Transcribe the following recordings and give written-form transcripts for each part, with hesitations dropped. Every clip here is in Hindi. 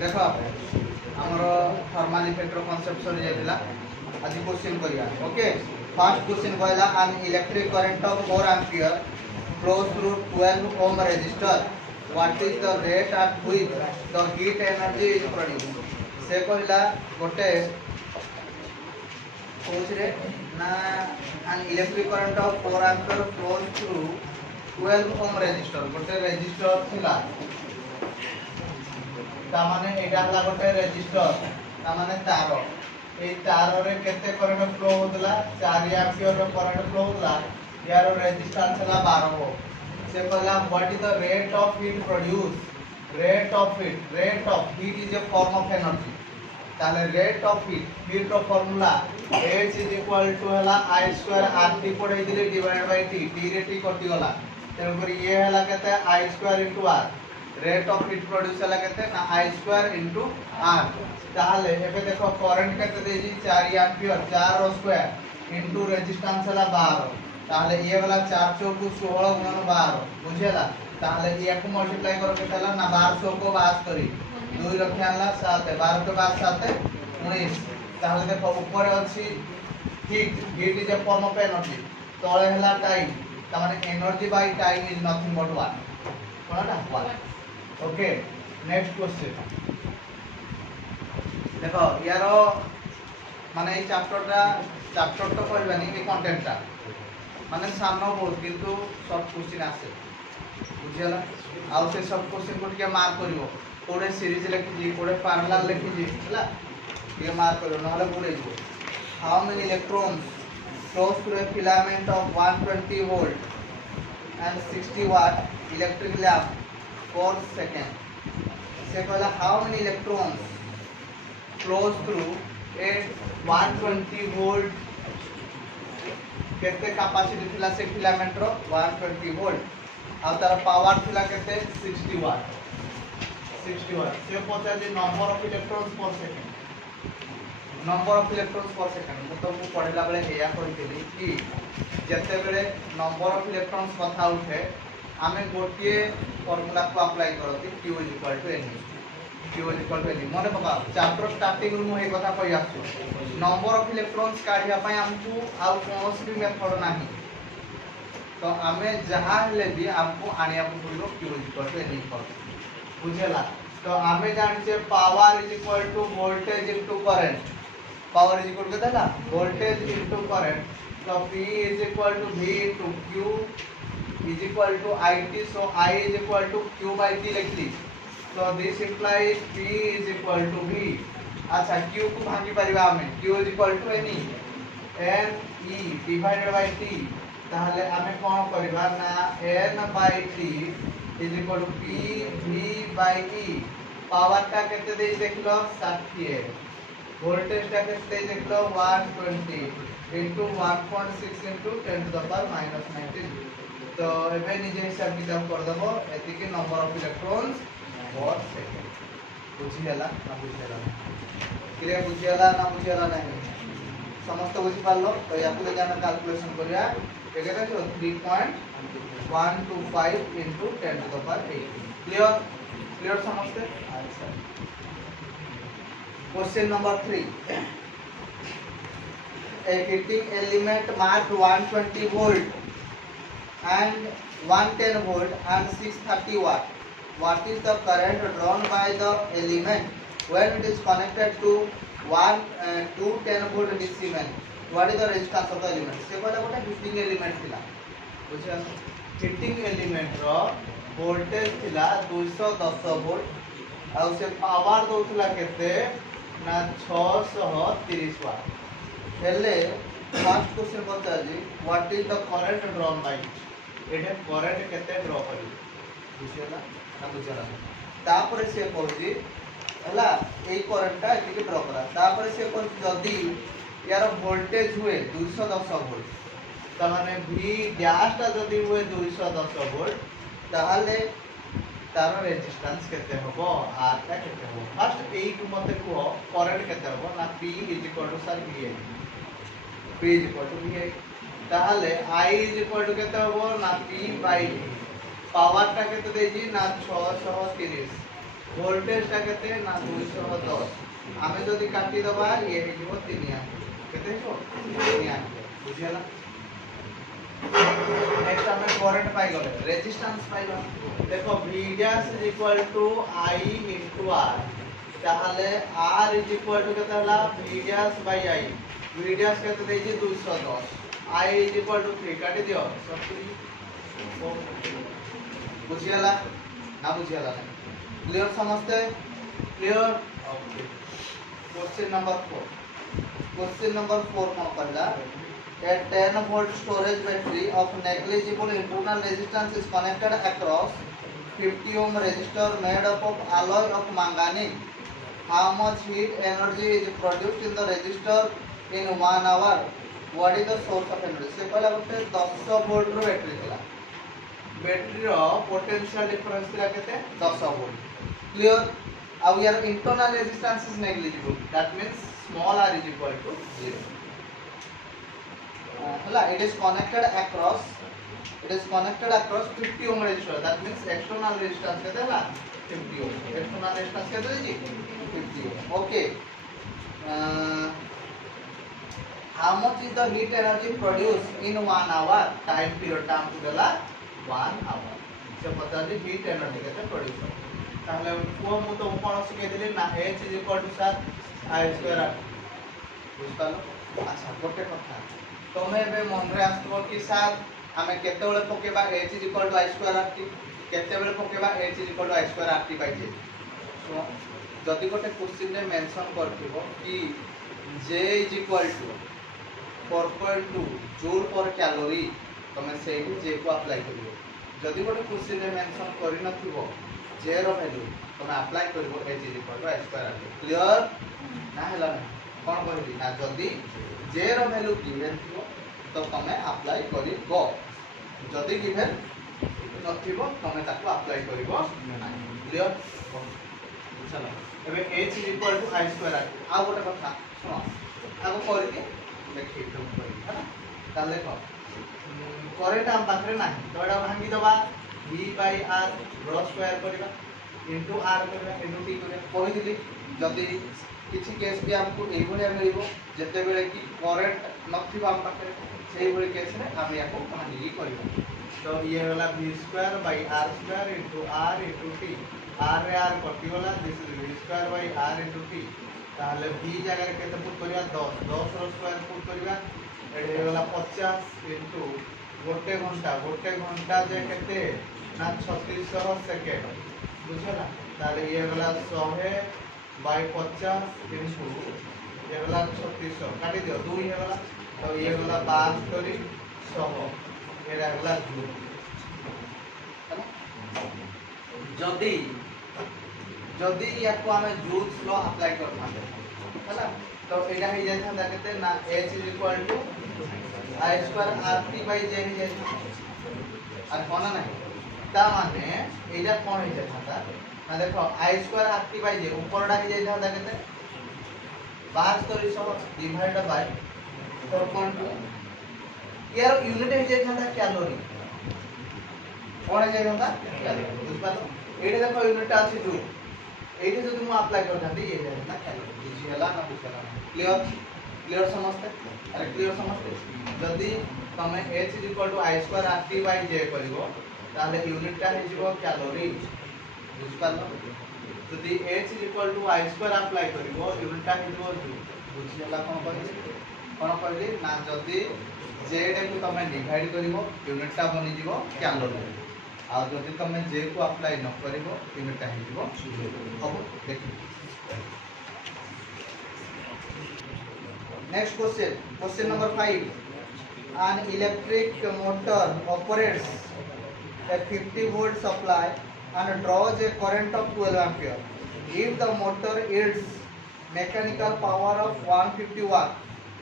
देख आमर थर्माल इफेक्टर कॉन्सेप्ट सरी जाइला आज क्वेश्चन करिया ओके फर्स्ट क्वेश्चन कहला an electric current of 4 ampere flows through 12 ohm resistor what is the rate at which the heat energy is produced से कहला गोटे सोच रे ना an electric current of 4 ampere flows through 12 ohm resistor गोटे रेजिस्टर थिला तामाने एटा हला गोटे रेजिस्टर तामाने तार ए तार रे केते करंट फ्लो होतला 4 एम्पियर रो करंट फ्लो होतला यार रेजिस्टेंस हला 12 हो से कहला what is the rate of heat produce rate of heat is a form of energy ताले रेट ऑफ हीट रो फार्मूला h हला i2 rt पढै दिले डिवाइड बाय t रे t कटि गला तेन करी ये हला केते i2 r rate of heat produce हला केते ना i2 r ताले एबे देखो करंट केते देजी 4 एम्पियर 4 रो स्क्वायर इनटू रेजिस्टेंस हला 12 ताले ये वाला 4 चौक 16 गुणन 12 बुझेला ताले ये को मल्टीप्लाई करो केतेला ना 1200 को 5 करी 2 रखियाला 7 12 के बाद 7 19 ताले देखो ऊपर अछि heat is a form of energy तळे हला टाइम त माने energy by time is nothing but 1 कोना ना 1 ओके नेक्स्ट क्वेश्चन देखो यारो माने এই चैप्टर तो कहबानी कि कंटेंटटा माने सामनो बहुत किंतु सब क्वेश्चन आसे बुझियला आ से सब क्वेश्चन को के मार्क करिवो कोडे सीरीज लिखि जी कोडे पैरेलल लिखि जी हला ये मार्क करिवो नहले बुले जो how many electrons flows through a filament of 120 volt and 60 watt electric lamp per second से कहला how many electrons flows through a 120 volt केते कैपेसिटी थिला से फिलामेंट रो 120 वोल्ट आ तार पावर थिला केते 60 वाट से पता जे नंबर ऑफ इलेक्ट्रॉन्स पर सेकंड मु तो मु पढिला बेले हेया कहितली कि जते बेले नंबर ऑफ इलेक्ट्रॉन्स कथा उठे आमे गोटिए फार्मूला को अप्लाई करती q n मने पका चैप्टर स्टार्टिंग रु हे कथा कहि आछु नंबर ऑफ इलेक्ट्रॉन्स काढिया पय हमकु आ कोनोसी भी मेथड नाही तो आमे जहां ले भी हमकु आनिया पड़िलो q n बुझेला तो आमे जानछे power is equal to voltage into current power is equal to केता वोल्टेज इनटू करंट तो p is equal to v into q is equal to it so I is equal to q by t लिखली so this implies p is equal to v अच्छा q को भागी परिबा हमें q is equal to n e divided by t ताहले हमें कोन परिबा ना n by t is equal to p v by e power का केते दे देखलो 60 वोल्टेज का केते देखलो 120 into 1.6 into 10 to the power minus 19 तो एबे निजे हिसाब किताब कर दबो एति के नंबर ऑफ इलेक्ट्रॉन्स पर सेकंड बुझियला ना बुझियला क्लियर बुझियला ना बुझियला नहीं समस्त बुझि पालो तो याकु ले जाना कैलकुलेशन करिया एकेटा जो 3.125 into 10 to the power 8 clear समझते अच्छा question number 3 a heating element marked 120 volt and 110 volt and 630 watt what is the current drawn by the element when it is connected to 210 volt DC main what is the resistance of the element से कहला गोटे हीटिंग एलिमेंट थिला बुझिया हीटिंग एलिमेंट रो वोल्टेज थिला 210 वोल्ट आ से पावर दोथला केते ना 630 वाट हेले फर्स्ट क्वेश्चन बता जी what is the current drawn by एठे करंट केते ड्रॉ करी बुझियला ना बुझियला तापर से कहजी हला एई करंटटा एतिके ड्रॉ करा तापर से कहजी जदी यार वोल्टेज हुए 210 वोल्ट त माने v डैश ता जदी हुए 210 वोल्ट ताहले तार रेजिस्टेंस केते हबो r ता केते हबो फर्स्ट एई को मते को करंट केते हबो ना p sir v p v ताहले I इज इक्वल टू केते होबो ना P बाय पावर टा केते देजी ना 630 वोल्टेज टा केते ना 210 आमे जदी काटी दबा ये हे जीवो 3 एम्पियर केते हो 3 एम्पियर बुझियला नेक्स्ट आमे करंट पाई गले रेजिस्टेंस पाइबा देखो V dash is equal to I into R ताहले R इज इक्वल टू केते हला V dash by I V dash केते देजी 210 I इज इक्वल टू 3 काटी दियो 70 बुझियला ना बुझियला क्लियर समझते क्लियर ओके क्वेश्चन नंबर 4 कौन कहला a 10 volt storage battery of negligible internal resistance is connected across 50 ohm resistor made up of alloy of manganese. How much heat energy is produced in the resistor in 1 hour? What is the source of energy? से पहला बोलते 10 volt रो बैटरी थिला बैटरी रो पोटेंशियल डिफरेंस थिला केते 10 volt clear अब यार internal resistance is negligible that means small r is equal to 0 it is connected across 50 ohm resistor that means external resistance केते हला 50 ohm external resistance केते जी 50 ohm okay how much is the heat energy produced in 1 hour time period time to देला 1 hour से पता जी heat energy केते प्रोड्यूस हो ताहले को मु तो कोन सिखे दिले ना h is equal to sir I square r बुझतालो अच्छा गोटे कथा तमे बे मन रे आसतो कि सर हमें केते बेले पकेबा h is equal to I square rt केते बेले पकेबा h is equal to I square rt पाइजे सो जदि गोटे क्वेश्चन रे मेंशन करथिबो कि j is equal to 4.2 joule पर कैलोरी तमे सेही j को अप्लाई करिवो जदि गोटे क्वेश्चन रे मेंशन करि नथिबो j रो वैल्यू तमे अप्लाई करिवो h is equal to I square rt clear ना हला कोन कहली ना जदि j रो वैल्यू गिवन थिबो तो तमे अप्लाई करिवो जदि गिवन नथिबो तमे ताको अप्लाई करिवो ना क्लियर चलो एबे h is equal to I square rt आ गोटे कथा सुनो आगो करके देखि तो है ना ताले देखो करेंट हम पाखरे ना तो एडा भांगी दबा v by r रो स्क्वायर करबा इनटू r करबा इनटू t करबा कोइ दिली जदी किछि केस भी हमको एई भलिया मिलिबो जते बेले कि करंट नथिबा हम पाखरे सेई भली केस रे हम याको भांगी करबो तो ये वाला v square by r square into r into t r रे r कटि वाला this is v square by r into t ताले v जगह रे केते पुट करिया 10 10 रो स्क्वायर पुट करिया एडे वाला 50 इनटू गोटे घंटा जे केते ना 3600 सेकंड बुझला ताले ये वाला 100 बाय 50 इनटू ये वाला 3600 काटी दियो 2 ये वाला तो ये वाला 72 100 ये वाला जूल जदी जदी याको हमें जूल्स लॉ अप्लाई करना हैला तो एटा हे जाय था केते ना h is equal to I square rt by j हे जाय और कोन नहीं ता माने एटा कोन हे जाय था ना देखो I square rt by j ऊपरडा हे जाय था केते 7200 डिवाइड बाय 4.2 यार यूनिट हे जाय था कैलोरी कोन हे जाय था कैलोरी बुझ पालो एटा देखो यूनिट आछि जूल एठी जदि मु अप्लाई करथांती ये जाय ना कैलोरी बुझियला ना बुझला क्लियर क्लियर समझते अरे क्लियर समझते जदि तमे h is equal to I square rt by j करिवो ताले यूनिट टा हे जिवो कैलोरी बुझ पालो जदि h is equal to I square apply करिवो यूनिट टा हे जिवो बुझियला कोन कहली ना जदि j टा को तमे डिवाइड करिवो यूनिट टा बनि जिवो कैलोरी आ जदि तमे j को अप्लाई न करिवो यूनिट टा हे जिवो अब देखि Next question number 5. An electric motor operates a 50 volt supply and draws a current of 12 ampere. If the motor yields mechanical power of 150 watt,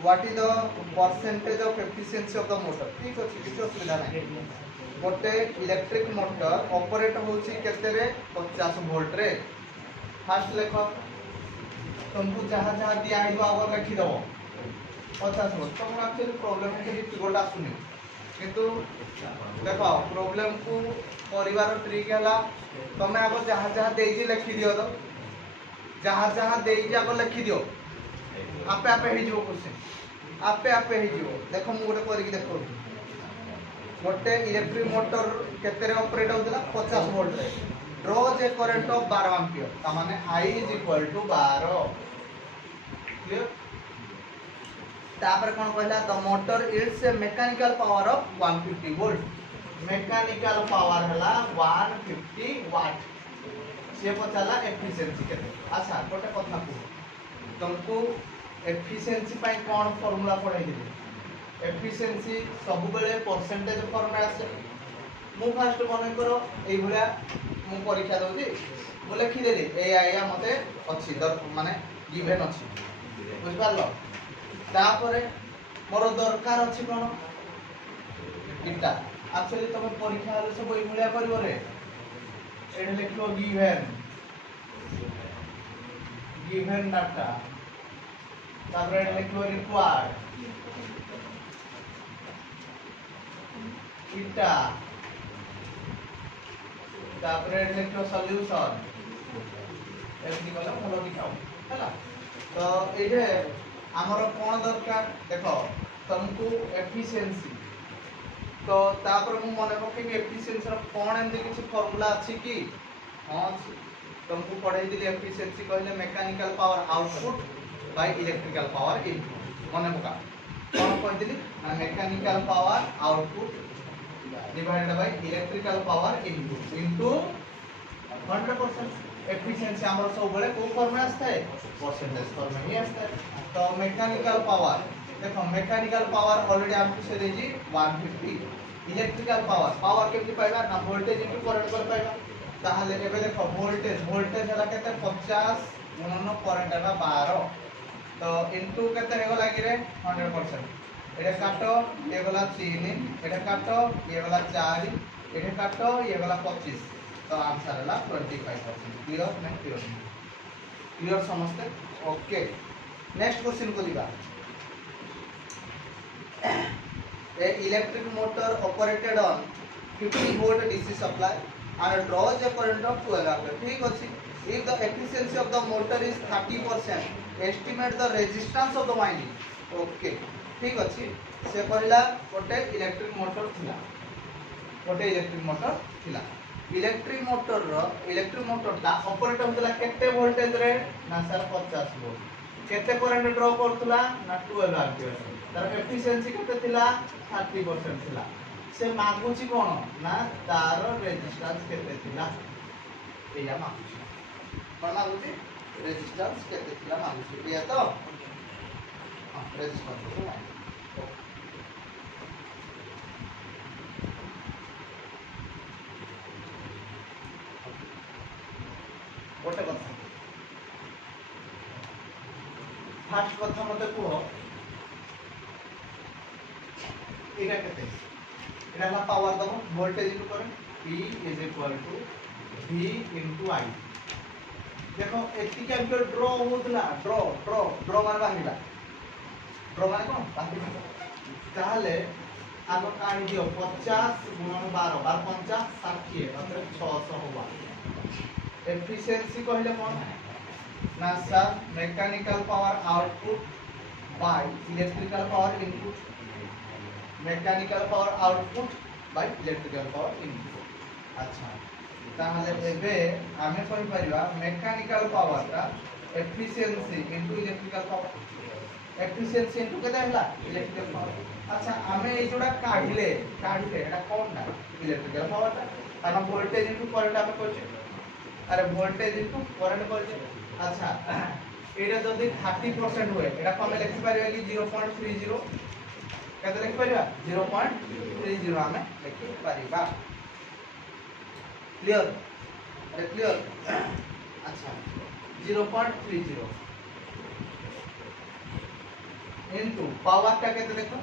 what is the percentage of efficiency of the motor? ठीक अछि किछ असुविधा नै गोटे इलेक्ट्रिक मोटर ऑपरेट होछि केते रे 50 वोल्ट रे फास्ट लेखो तुमको जहां जहां दिया आइबो आगर लिखि दबो 50 वोल्ट तो एक्चुअली प्रॉब्लम है कि फिगरटा आसुनी किंतु देखो प्रॉब्लम को परिवार ट्रिक है तुम आग जहाँ जहाँ देजी लिखि दियो तो जहाँ जहाँ देजी आग लिखि दियो आपे आपे हो क्वेश्चन आपे आपे हो देख मु गोटे करके देखो गोटे इलेक्ट्रिक मोटर केते रे ऑपरेट होतला 50 वोल्ट रे draws a current of 12 ampere ता माने I is equal to 12 clear तापर कोन कहला the motor it's a mechanical power of 150 volt mechanical power हला 150 वाट से पचाला एफिशिएंसी केते अच्छा गोटे कथा को तुमको एफिशिएंसी पाई कोन फार्मूला पढ़ाई दिले एफिशिएंसी सब बेले परसेंटेज फॉर्म आसे मु फास्ट मन करो एई भलिया मु परीक्षा दउची मु लिखि देली ए आया मते अछि माने गिवन अछि बुझ पारलो तापरे मोर दरकार अछि कोन इटा एक्चुअली तुम परीक्षा रे सब एई भलिया करबो रे एडे लिखो गिवन डाटा तापरे एडे लिखो रिक्वायर्ड इटा तापरे लिखो सॉल्यूशन एमती कला भलो दिखाओ हैला तो एजे हमर कोन दरकार देखो तुमको एफिशिएंसी तो तापर मु मने पके एफिशिएंसी रो कोन एमती किछ फार्मूला अछि कि हां तुमको पढ़ाई दिली एफिशिएंसी कहले mechanical power output by electrical power input मने पका कोन कह दिली mechanical power output divided by electrical power input into 100% efficiency हमर सब बड़े को फॉर्मूला आस्ता है परसेंटेज फॉर्म में ही आस्ता है तो मैकेनिकल पावर देखो मैकेनिकल पावर ऑलरेडी हमको से देजी 150 इलेक्ट्रिकल पावर केमति पाइबा ना वोल्टेज इनटू करंट कर पाइबा ताहले एबे देखो वोल्टेज हला केते 50 गुणन करंट हला 12 तो इनटू केते हे गला कि रे 100% एटा काटो ये गला 3 एटा काटो ये गला 4 एटा काटो ये गला 25 तो आंसर हला 25% क्लियर नहीं क्लियर समझते ओके नेक्स्ट क्वेश्चन को दिबा ए electric motor operated on 50 volt DC supply and draws a current of 12 ampere ठीक अछि if the efficiency of the motor is 30% estimate the resistance of the winding okay ठीक अछि से कहला गोटे इलेक्ट्रिक मोटर थिला इलेक्ट्रिक मोटर ता ऑपरेट होतला केते वोल्टेज रे ना सर 50 वोल्ट केते करंट ड्रॉ करतला ना 12 एंपियर तार एफिशिएंसी केते थिला 30% थिला से मागुची कोन ना तार रेजिस्टेंस केते थिला एया मागुची कोन मागुची रेजिस्टेंस केते थिला मागुची एया तो हां रेजिस्टेंस गोटे कथा फास्ट कथा मते को एटा केते एटा ला पावर दबो voltage into current P is equal to V into I देखो एतिक एम्पियर ड्रॉ होतला ड्रॉ माने बाहिला ड्रॉ माने कोन बाहिला ताहले आगो काढी दियो 50 गुणन 12 50 60 मतलब 600 होबा एफिशिएंसी कहले कोन ना sir mechanical power output by electrical power input mechanical power output by electrical power input अच्छा ताहले एबे आमे कहि परिबा मैकेनिकल पावर ता efficiency into electrical power efficiency into केते हला इलेक्ट्रिकल पावर अच्छा आमे ए जोडा काढिले एटा कोन ना इलेक्ट्रिकल पावर ता कारण वोल्टेज इनटू करंट आमे करछे अरे वोल्टेज इनटू करंट करछे अच्छा एटा जदी 30% होए एटा कमे लिखि परिबा कि 0.30 केते लिखि परिबा 0.30 आमे लिखि परिबा क्लियर अरे क्लियर अच्छा 0.30 इनटू पावर टा केते देखो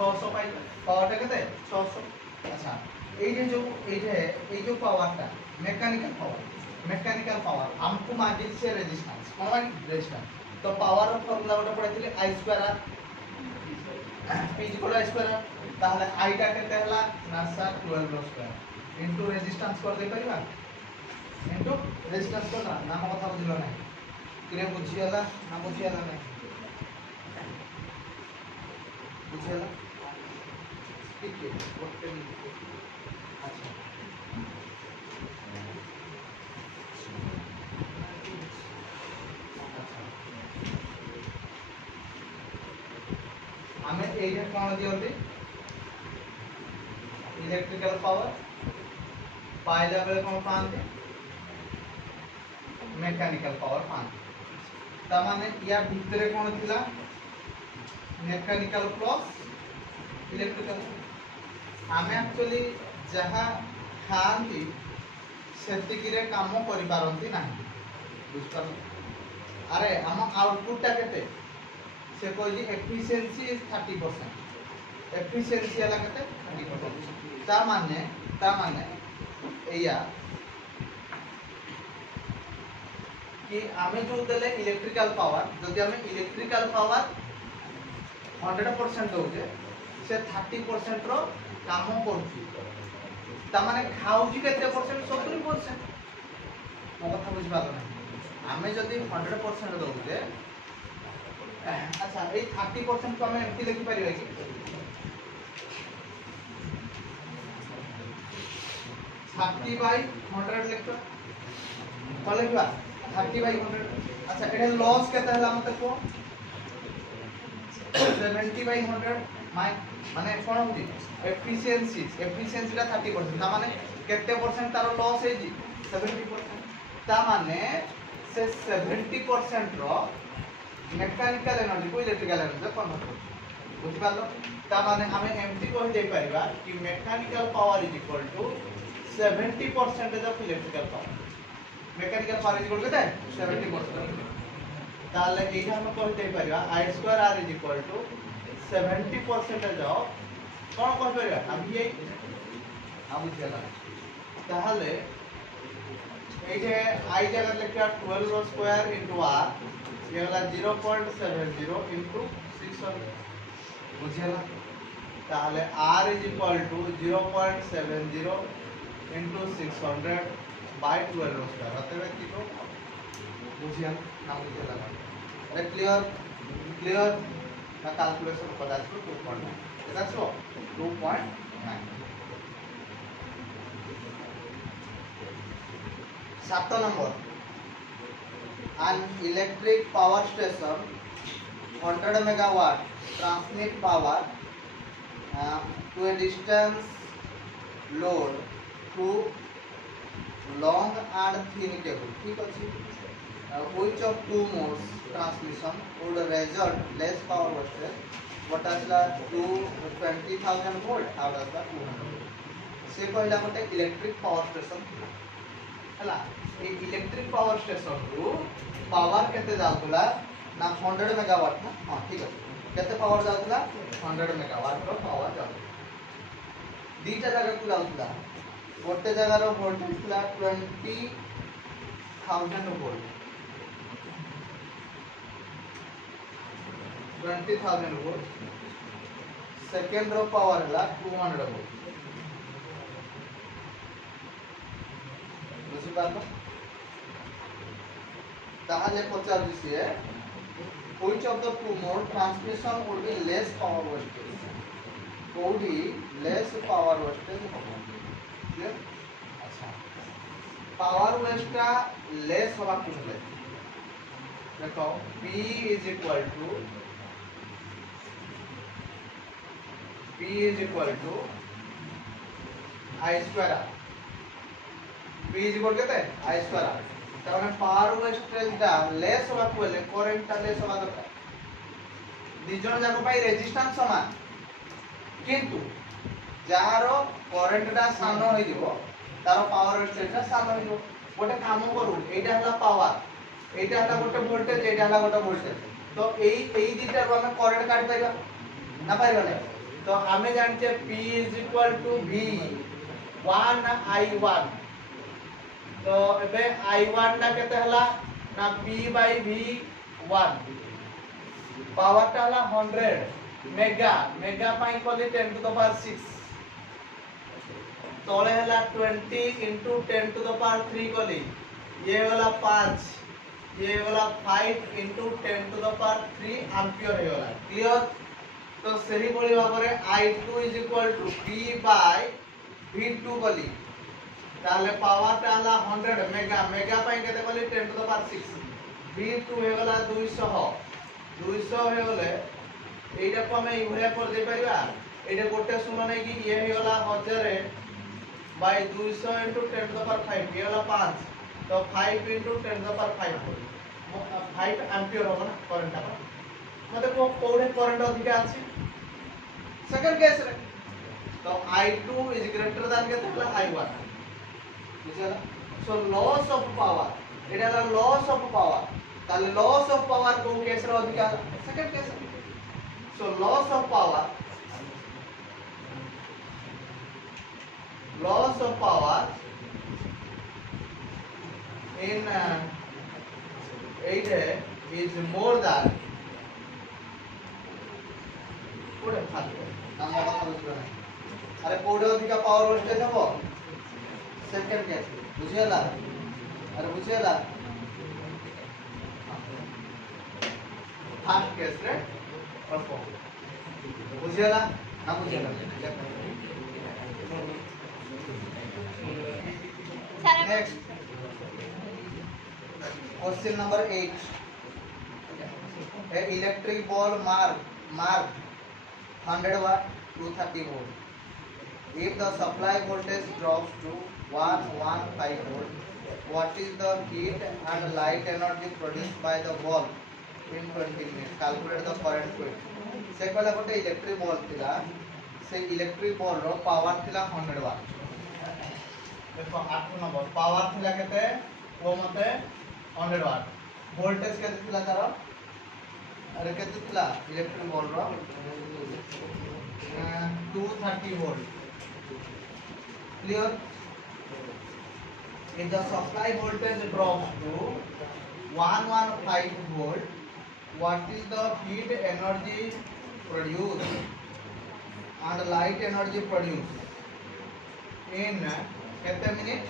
600 पाइबा पावर टा केते 600 अच्छा ए जो पावर टा मैकेनिकल पावर हमको मागिल से रेजिस्टेंस कोन रेजिस्टेंस तो पावर ऑफ फार्मूला गोटे पढ़ाइले I2R p इक्वल आई स्क्वायर ताहले i टा केते हला ना सर 12 रो स्क्वायर इनटू रेजिस्टेंस कर दे परिबा इनटू रेजिस्टेंस कर ना नाम कथा बुझलो ना क्रिया बुझी हला ना बुझी हला ना बुझी हला ठीक है ओके अच्छा हमें एरिया कौन दियोती इलेक्ट्रिकल पावर पाइला बेले कौन पाते मेकानिकल पावर पाते ता माने या भितरे कौन थिला मेकानिकल प्लस इलेक्ट्रिकल हमें एक्चुअली जहाँ खाती सेतिकिरे काम करि पारंती नाही बुझपार अरे हम आउटपुट टा केते से कोई एफिशिएंसी इज 30% एफिशिएंसी हला केते 30% ता माने एया कि आमे जो देले इलेक्ट्रिकल पावर जदि आमे इलेक्ट्रिकल पावर 100% दोजे से 30% रो काम करछि ता माने खाउजी केते परसेंट 70% मो कथा बुझ पालो ना आमे जदि 100% दोजे अच्छा ए 30% को आमे एमती लिखि परिबा कि 30 by 100 लिखो तो लिखवा 30 by 100 अच्छा एडे लॉस केते हला मते को 70 by 100 माने कोन होती एफिशिएंसी ला 30% ता माने केते परसेंट तारो लॉस है जी 70% ता माने से 70% रो मेकानिकल एनर्जी को इलेक्ट्रिकल एनर्जी कन्वर्ट बुझ पालो ता माने हमें एमटी कहि दे परिबा कि mechanical power is equal to 70% of electrical power mechanical power is equal to 70% ताले एटा हम कहि दे परिबा I2R is equal to 70% of कोन कहि परिबा हम ये हम बुझला ताले एजे I जगह लिखा 12 रो स्क्वायर इनटू r ये वाला 0.70 इनटू 600 बुझला ताले r is equal to 0.70 into 600 by 12 रो स्क्वायर अतः कितो बुझिया ना बुझला अरे क्लियर ना कैलकुलेशन पता है 2.9 এটা ছো 2.9 7 number an electric power station 100 megawatt transmit power to a distance load through long and thin cable ठीक अछि which of two modes transmission would result less power wastage what is the 200,000 volt out of the 200 से कहला गोटे इलेक्ट्रिक पावर स्टेशन हला ए इलेक्ट्रिक पावर स्टेशन रु पावर केते जाउतला ना 100 मेगावाट ना हां ठीक है केते पावर जाउतला 100 मेगावाट रो पावर जाउतला दीटा जगह को जाउतला गोटे जगह रो वोल्टेज थला 20,000 वोल्ट 20,000 वोल्ट सेकंड रो पावर हला 200 वोल्ट बुझी पारलो ताहले पचार दिसिए which of the two mode transmission would be less power wastage कोडी less power wastage होबो क्लियर अच्छा पावर वेस्ट का लेस होबा कुले देखो p is equal to I square r p is equal केते I square r ताने पावर वेस्टेज दा लेस होबा कुले करंट ता लेस होबा दरकार दिजन जाको पाई रेजिस्टेंस समान किंतु जारो करंट दा सानो होई दिबो तारो पावर वेस्टेज दा सानो होई दिबो गोटे काम करू एटा हला पावर एटा हला गोटे वोल्टेज एटा हला गोटे वोल्टेज तो एई दिटा रो हम करंट काढी पाइबा ना पाइबा नै तो हमें जानते p is equal to v 1 I1 तो एबे I1 ना केते हला ना p by v 1 पावर टा हला 100 मेगा मेगा पाई कोली 10 टू द पावर 6 तोले हला 20 into 10 to the power 3 Koli ये वाला 5 ये वाला 5 into 10 to the power 3 ampere है वाला क्लियर। तो सही बोली भाବରେ I2 is equal to P by V2 बोली ताले पावर टा हला 100 मेगा मेगा पाई केते बोली 10 to the power 6 V2 हे वाला 200 हे गले एटा को हम इभलिया कर दे परिबा एटा गोटे शून्य नै कि ये हे वाला 1000 by 200 into 10 to the power 5 ये वाला 5 तो 5 into 10 to the power 5 ampere होगा ना करंट का मतलब को कोडे करंट अधिक अछि सेकंड केस रे तो I2 is greater than के तकला I1 बुझला। So loss of power Etah La loss of power ताले लॉस ऑफ पावर को केस रे अधिक second case. So loss of power in 8 is more than कोडे फालतू नाम কথা বুঝবে না আরে কোডে अधिका पावर वेस्टेज হবো सेकंड केस বুঝিয়ালা আরে বুঝিয়ালা ফার্স্ট केस रे অল্প বুঝিয়ালা না বুঝিয়ালা next question number 8 a electric ball marked 100 watt 230 volt if the supply voltage drops to 115 volt what is the heat and light energy produced by the ball in 20 minutes calculate the current quick से कहला गोटे इलेक्ट्रिक बॉल थिला से इलेक्ट्रिक बॉल रो पावर थिला 100 वाट देखो 8 नंबर पावर थिला केते वो मते 100 वाट वोल्टेज केते थिला तार अरे केते थिला इलेक्ट्रिक बॉल रो 230 volt clear. if the supply voltage drops to 115 volt what is the heat energy produced and light energy produced in केते minute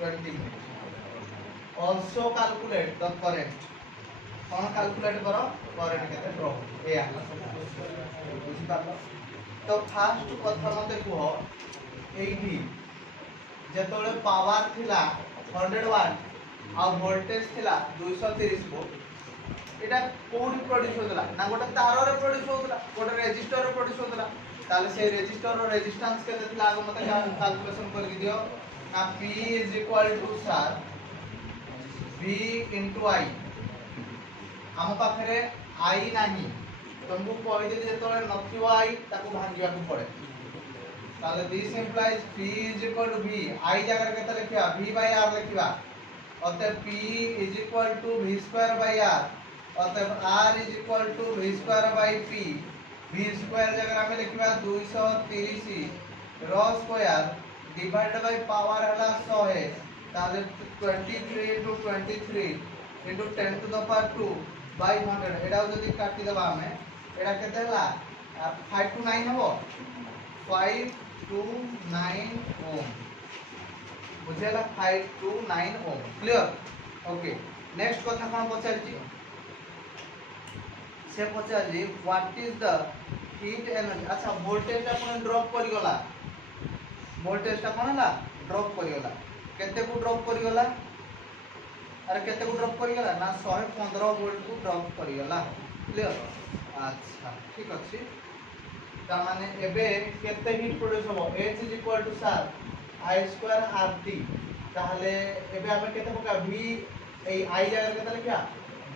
20 minutes also calculate the current कौन कैलकुलेट करो करंट केते ड्रॉप ए आला बुझी पालो। तो फास्ट कथा मते कहो एठी जेतोले पावर थिला 100 वाट आ वोल्टेज थिला 230 वोल्ट एटा कोडी प्रोड्यूस होतला ना गोटे तार रे प्रोड्यूस होतला गोटे रेजिस्टर रे प्रोड्यूस होतला ताले से रेजिस्टर रो रेजिस्टेंस केते थिला आगो मते कैलकुलेशन कर दियो ना P is equal to sir V into I हम पाखरे I नाही तुमको कहि दे जेतोले नथियो I ताको भांगिया को पड़े ताले this implies P is equal to V I जगह केते लिखिया V by R लिखिबा अतः P is equal to V square by R अतः R is equal to V square by P V square जगह में लिखिबा 230 रो स्क्वायर डिवाइडेड बाय पावर हला 100 है ताले 23 into 23 into 10 to the power 2 by 100 एडा जदी काटी दबा हमें एडा केते हला 5 to 9 हबो 5 to 9 ओम बुझेला 5 to 9 ohm clear okay. Next कथा कोन पचारची से पचारली what is the heat energy अच्छा वोल्टेज ता कोन ड्रॉप करि गला वोल्टेज ता कोन हला ड्रॉप करि गला केते को ड्रॉप करि गला अरे केते को ड्रॉप करि गला ना 115 वोल्ट को ड्रॉप करि गला क्लियर अच्छा ठीक अछि ता माने एबे केते हीट प्रोड्यूस हो H is equal to sir I square RT ताहले एबे हमें केते पका V ए I जगह केते लिखा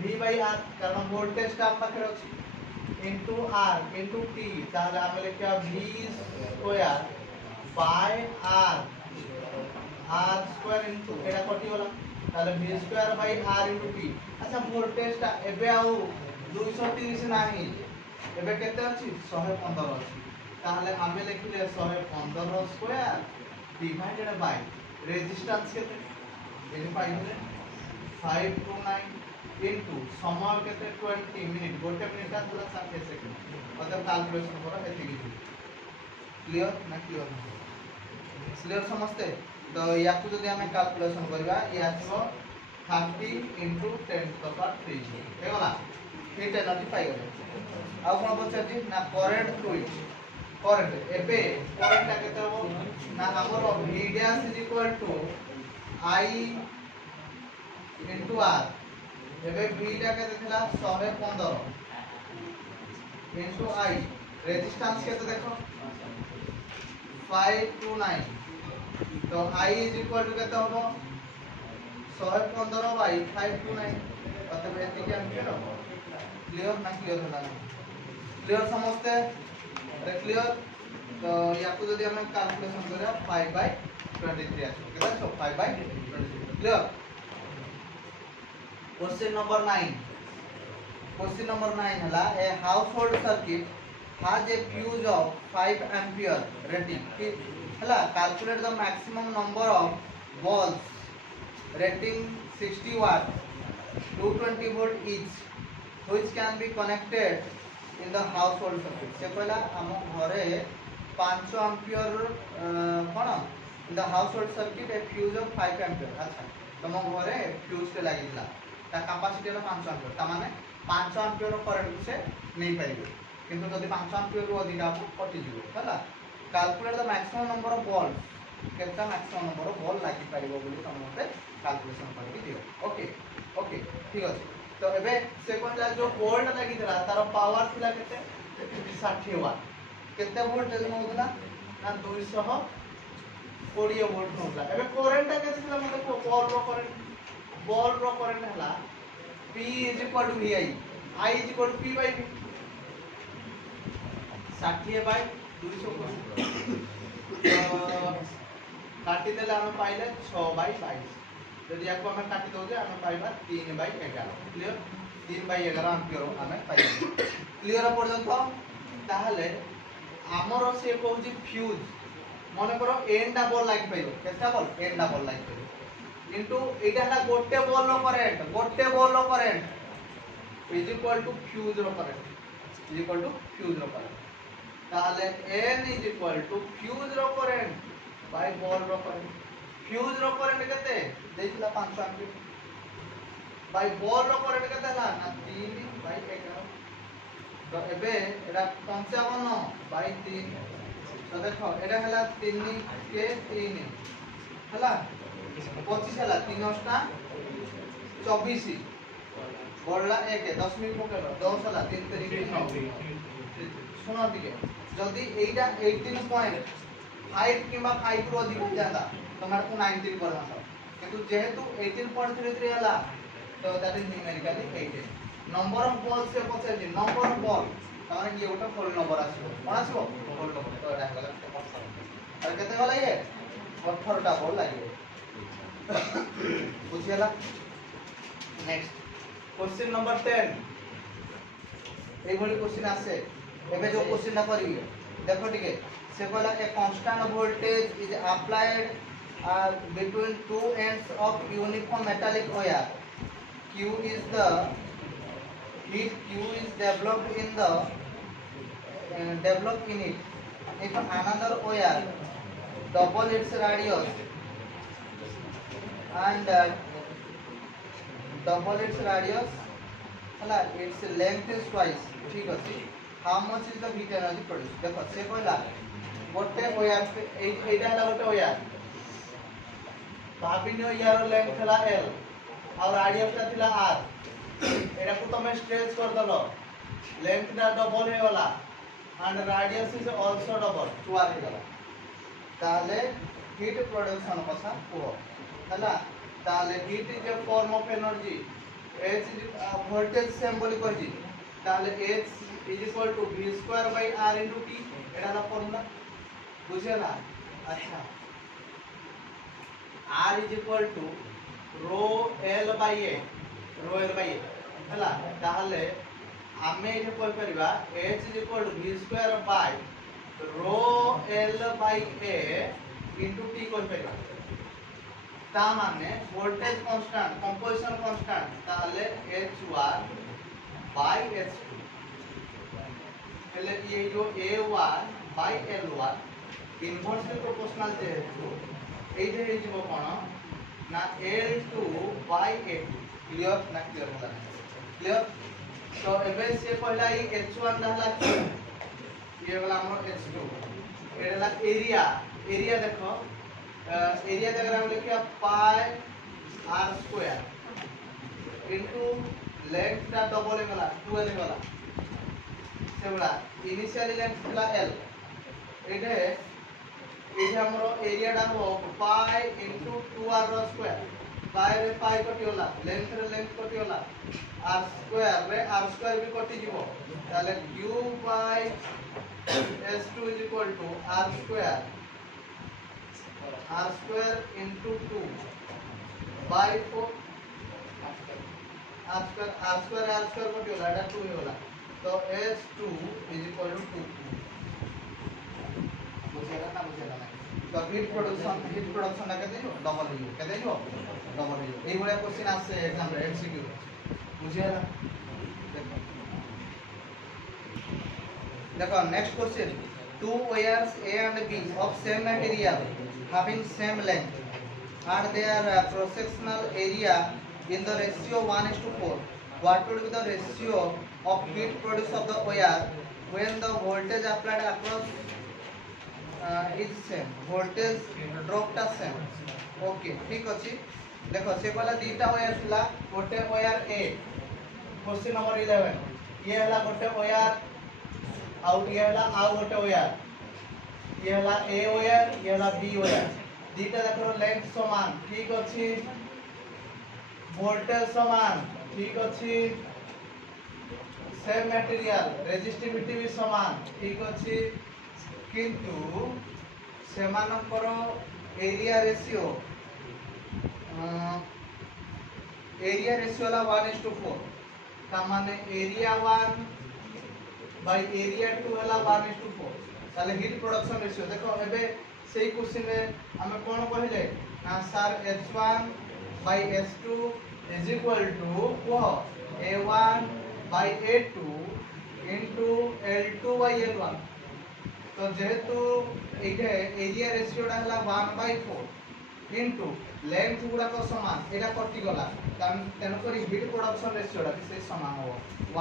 V by R कारण वोल्टेज का पाखरे अछि इनटू R इनटू T ताहले हमें लिखा V square by R R square into एटा कटि होला ताले V square by R into T अच्छा वोल्टेज ता एबे आउ 230 नाही एबे केते अछि 115 अछि ताहले हमें लिखले 115 स्क्वायर डिवाइडेड बाय रेजिस्टेंस केते एने पाइले 529 इनटू समय केते 20 मिनिट गोटे मिनिट का थोड़ा 60 सेकंड मतलब कैलकुलेशन करो एति की क्लियर ना क्लियर क्लियर समझते तो याकू जदि हमें कैलकुलेशन करबा ये आछो 30 इनटू 10 to the power 3 हे गला हीट एनर्जी पाई गले आ कोन पछाती ना करंट फ्लूइड करंट एबे करंट ता केते हो ना हमर v dash is equal to I into R एबे v टा केते थिला 115 into I रेजिस्टेंस केते देखो 529 तो I is equal to केते होबो 115 by 529 मतलब एति के एम्पियर हो क्लियर ना क्लियर होला क्लियर समझते अरे क्लियर तो याकू जदि हम कैलकुलेशन करा 5 by 23 आछो केते आछो 5 by 23 clear question number 9 question number 9 हला a household circuit has a fuse of 5 ampere rating हला calculate the maximum number of balls rating 60 watt 220 volt each which can be connected in the household circuit से पहला हम घरे 500 ampere cone in the household circuit a fuse of 5 ampere अच्छा तम घरे fuse के लागिला ता कैपेसिटी है 500 ampere ता माने 500 ampere करंट से नहीं पाइबे किंतु जदि 500 एम्पियर रो अधिक आपको कटि जिवो हला calculate the maximum number of balls केतना मैक्सिमम नंबर ऑफ बॉल लागि पारिबो बोली समते कैलकुलेशन करके दियो ओके ओके ठीक अछि तो एबे सेकंड ला जो वोल्ट लागि दिला तार पावर थिला केते 60 वाट केते वोल्टेज नउदला ना 220 वोल्ट नउदला एबे करंट केते थिला मते बॉल रो करंट हला P = VI I = P by V 60 bye 220 काटी देले हम पाइले 6 बाय 22 यदि आपको हम काटी दो जे हम पाइबा 3 बाय 11 क्लियर 3 बाय 11 एम्पियर हम पाइबा क्लियर पर्यंत ताहले हमरो से कहूजी फ्यूज माने करो एन टा बॉल लाग पाइबो केटा बॉल एन टा बॉल लाग पाइबो इनटू एटा हला गोटे बॉल रो current is equal to fuse रो करंट ताले n is equal to fuse रो करंट बाय बॉल रो करंट फ्यूज रो करंट केते देखला 500 एम्पियर बाय बॉल रो करंट केते हला ना 3 बाय 11 तो एबे एरा 55 बाय 3 तो देखो एरा हला 3 के 3 हला 25 हला 3 टा 24 बड़ला 1 10 मिनट पकेलो 10 हला 3 तरीके 9 सुनो दिके जदी एटा 18.5 किबा 5 रो अधिक जाता तो मार को 19 करना था किंतु जेहेतु 18.33 हला तो that is numerically 18 number of ball से पछे जे नंबर ऑफ बॉल ताने ये गोटा होल नंबर आसीबो कोन आसीबो होल नंबर तो एटा हला और केते वाला ये 18 टा बॉल लागिबो बुझियला नेक्स्ट क्वेश्चन नंबर 10 এই ভলি क्वेश्चन आसे एबे जो क्वेश्चन ना करी देखो ठीक है से कहला a constant voltage is applied between two ends of uniform metallic wire q is the heat q is developed in it if another wire double its radius and double its radius हला its length is twice ठीक अछि how much is the heat energy produced देखो से कहला गोटे वायर एटा हला गोटे वायर भाबिनो यार लेंथ हला l और रेडियस ता थिला r एटा को तमे स्ट्रेच कर दलो लेंथ ता डबल हे वाला and radius is also double 2r हे गला ताले हीट प्रोडक्शन कसा को हला ताले heat is a form of energy h is voltage same बोली कहजी ताले h is equal to v square by r into t एटा ना फॉर्मूला बुझेला अच्छा r is equal to rho l by a हला ताहले आमे एठे कोइ परिबा h is equal to v square by rho l by a into t कोइ परिबा তা মানে ভোল্টেজ কনস্ট্যান্ট কম্পোজিশন কনস্ট্যান্ট তাহলে H1 বাই H2 তাহলে এই যে A1 by L1 inversely proportional যেহেতু এই যে এই যাব কোন না L2 বাই A2 ক্লিয়ার না ক্লিয়ার होला क्लियर तो एबे से पहला ही H1 रहला ये वाला हमर H2 एला एरिया एरिया देखो एरिया जगह हम लिखिया पाई r स्क्वायर इनटू लेंथ ता डबल होला 2l होला सेबला इनिशियली लेंथ होला l एटे एटे हमर एरिया डा हो पाई इनटू 2r स्क्वायर पाई रे पाई कटी होला लेंथ रे लेंथ कटी होला r स्क्वायर भी कटि जीवो ताले q by s2 r square into 2 by 4 r square कटि होला एटा 2 होला तो s2 2 बुझेला ना तो हीट प्रोडक्शन ना केते डबल हो केते हो डबल हो एई बळे क्वेश्चन आसे एग्जाम रे एमसीक्यू बुझेला देखो next question two wires A and B of same material having same length and their cross-sectional area in the ratio 1:4 what would be the ratio of heat produced of the wire when the voltage applied across is same voltage drop ta same okay ठीक अछि देखो से वाला दीटा वायर थिला गोटे वायर A क्वेश्चन नंबर 11 ये हला गोटे वायर आउ ये हला आउ गोटे वायर ये हला A वायर ये हला B वायर दीटा देखो लेंथ समान ठीक अछि वोल्टेज समान ठीक अछि सेम मटेरियल रेजिस्टिविटी भी समान ठीक अछि किंतु सेमानकर एरिया रेशियो ला 1:4 ता माने एरिया 1 बाय एरिया 2 हला 1:4 ताले हीट प्रोडक्शन रेशियो देखो एबे सेही क्वेश्चन रे हमें कोन कहले ना sir H1 by S2 is equal to को A1 bye A2 into L2 bye L1 तो जेहेतु एके एरिया रेशियो ला 1/4 इनटू लेंथ गुडा को समान एटा कटि गला तेनो करी हीट प्रोडक्शन रेशियो ला से समान हो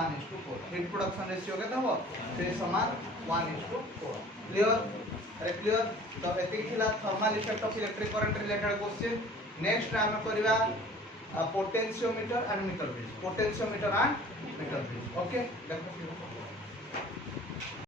1:4 हीट प्रोडक्शन रेशियो केते हो से समान 1:4 क्लियर अरे क्लियर तो एति थिला thermal effect of electric current related question next हम करबा potentiometer and meter bridge okay देखो